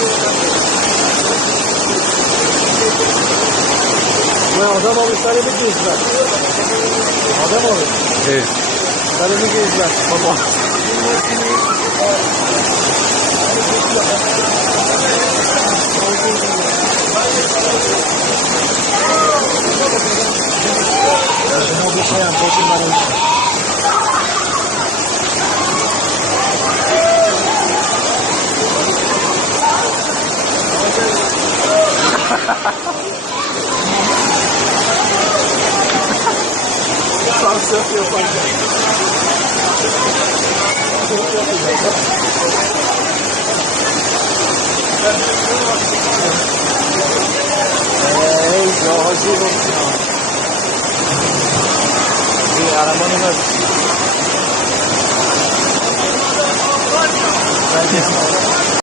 Bu adam olur, sarımı gezler. Adam olur. Evet. Sarımı gezler. Baba. Bu şey yapıyor. Sansöf yaparken. Cahazı olsun. Bir arabanın var.